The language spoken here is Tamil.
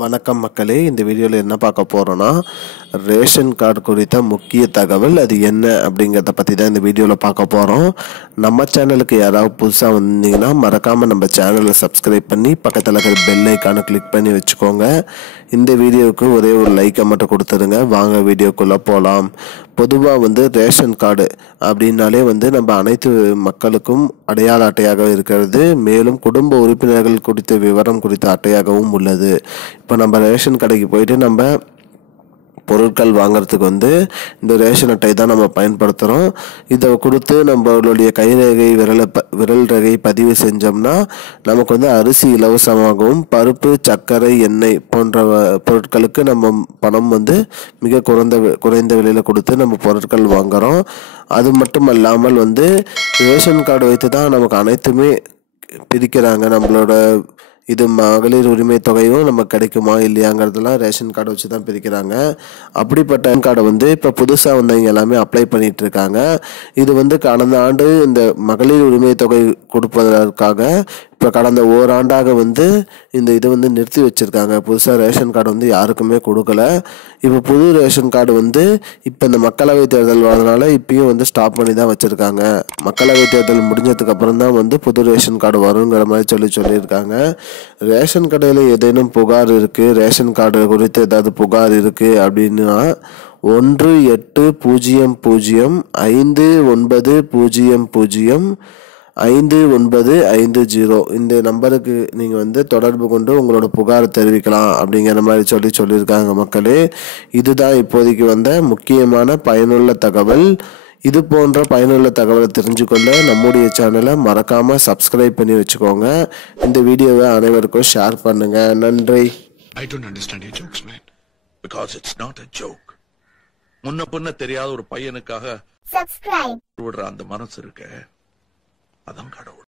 வணக்கம் மக்களே, இந்த வீடியோவில் என்ன பார்க்க போகிறோன்னா ரேஷன் கார்டு குறித்த முக்கிய தகவல் அது என்ன அப்படிங்கிறத பற்றி தான் இந்த வீடியோவில் பார்க்க போகிறோம். நம்ம சேனலுக்கு யாராவது புதுசாக வந்தீங்கன்னா மறக்காமல் நம்ம சேனலை சப்ஸ்கிரைப் பண்ணி பக்கத்தில் இருக்கிற பெல் ஐக்கானை கிளிக் பண்ணி வச்சுக்கோங்க. இந்த வீடியோவுக்கு ஒரே ஒரு லைக்கை மட்டும் கொடுத்துருங்க. வாங்க வீடியோக்குள்ளே போகலாம். பொதுவாக ரேஷன் கார்டு அப்படின்னாலே நம்ம அனைத்து மக்களுக்கும் அடையாள அட்டையாக இருக்கிறது. மேலும் குடும்ப உறுப்பினர்கள் குறித்த விவரம் குறித்த அட்டையாகவும் உள்ளது. இப்போ நம்ம ரேஷன் கடைக்கு போயிட்டு நம்ம பொருட்கள் வாங்கிறதுக்கு இந்த ரேஷன் அட்டை தான் நம்ம பயன்படுத்துகிறோம். இதை கொடுத்து நம்மளுடைய கைரேகை விரல் ரேகை பதிவு செஞ்சோம்னா நமக்கு அரிசி இலவசமாகவும் பருப்பு சர்க்கரை எண்ணெய் போன்ற பொருட்களுக்கு நம்ம பணம் மிக குறைந்த விலையில் கொடுத்து நம்ம பொருட்கள் வாங்குகிறோம். அது மட்டும் இல்லாமல் ரேஷன் கார்டு வைத்து தான் நமக்கு அனைத்துமே பிரிக்கிறாங்க. நம்மளோட இது மகளிர் உரிமை தொகையும் நமக்கு கிடைக்குமா இல்லையாங்கிறதுலாம் ரேஷன் கார்டு வச்சு தான் பிரிக்கிறாங்க. அப்படிப்பட்ட ரேஷன் கார்டை இப்போ புதுசாக வந்தவங்க எல்லாமே அப்ளை பண்ணிட்டு இருக்காங்க. இது கடந்த ஆண்டு இந்த மகளிர் உரிமை தொகை கொடுப்பதற்காக இப்போ கடந்த ஓராண்டாக இந்த இது நிறுத்தி வச்சுருக்காங்க. புதுசாக ரேஷன் கார்டு யாருக்குமே கொடுக்கல. இப்போ புது ரேஷன் கார்டு இப்போ இந்த மக்களவை தேர்தல் வரதுனால இப்பயும் ஸ்டாப் பண்ணி தான் வச்சுருக்காங்க. மக்களவை தேர்தல் முடிஞ்சதுக்கு அப்புறம் தான் புது ரேஷன் கார்டு வருங்கிற மாதிரி சொல்லியிருக்காங்க. ரேஷன் கடையில் ஏதேனும் புகார் இருக்குது, ரேஷன் கார்டு குறித்து ஏதாவது புகார் இருக்குது அப்படின்னா 180059005950 இந்த நம்பருக்கு நீங்கள் தொடர்பு கொண்டு உங்களோட புகாரை தெரிவிக்கலாம் அப்படிங்கிற மாதிரி சொல்லியிருக்காங்க. மக்களே, இதுதான் இப்போதைக்கு முக்கியமான பயனுள்ள தகவல். இது போன்ற பயனுள்ள தகவலை தெரிஞ்சுக்கொள்ள நம்முடைய சேனலை மறக்காமல் சப்ஸ்கிரைப் பண்ணி வச்சுக்கோங்க. இந்த வீடியோவை அனைவருக்கும் ஷேர் பண்ணுங்க. நன்றி. I don't understand your jokes, man. Because it's not a joke. முன்ன பின்ன தெரியாத ஒரு பையனுக்காக விடுற அந்த மனசு இருக்க, அதான் கடவுள்.